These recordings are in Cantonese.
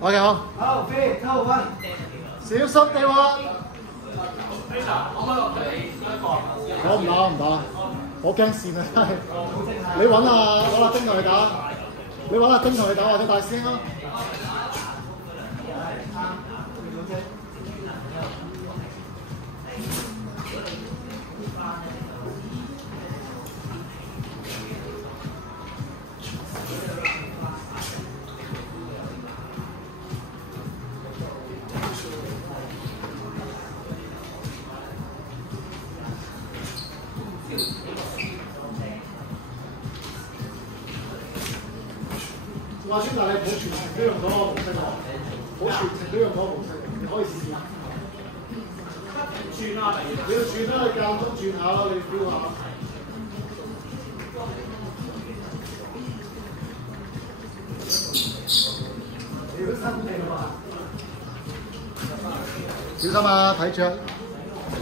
OK 好。好，3、2、1，小心地喎。我唔打，唔打，我驚線啊真係。你揾阿丁同佢打，你揾阿丁同佢打或者大師兄咯。話先，但係你唔好全程都用嗰個模式喎，好全程都用嗰個模式，你可以試下。轉啊！你要轉啦，你間中轉下咯，你 feel 下。你都辛苦啦！小心啊！睇住，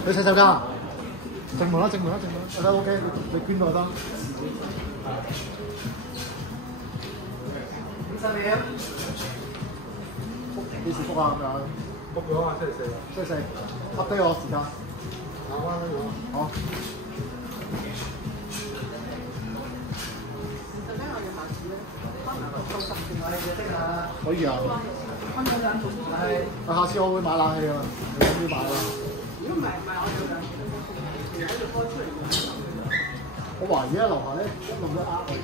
去洗手間。正門啦，正門啦，正門啦。我覺得 OK， 你捐到就得。幾時覆啊？咁樣覆咗啊！星期四啊！星期四，update我時間。好啊，好。可以啊。下次我會買冷氣啊！你要買啊？如果唔係我有兩喺度開出嚟。我懷疑咧樓下咧一路都呃我哋，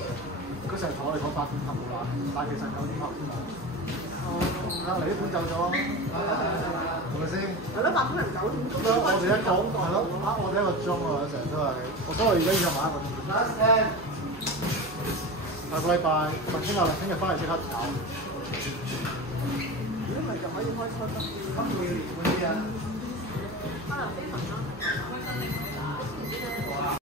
佢成日同我哋講8點後冇冷氣，但係其實9點後先冷。嚟呢本走咗，係咪先？係咯，8點零9點鐘。我哋一講係咯，我哋一個鐘啊，成日都係。我所以而家以後買一個鐘。下個禮拜，聽日翻嚟即刻搞。如果唔係就可以開得。今個月年嗰啲啊。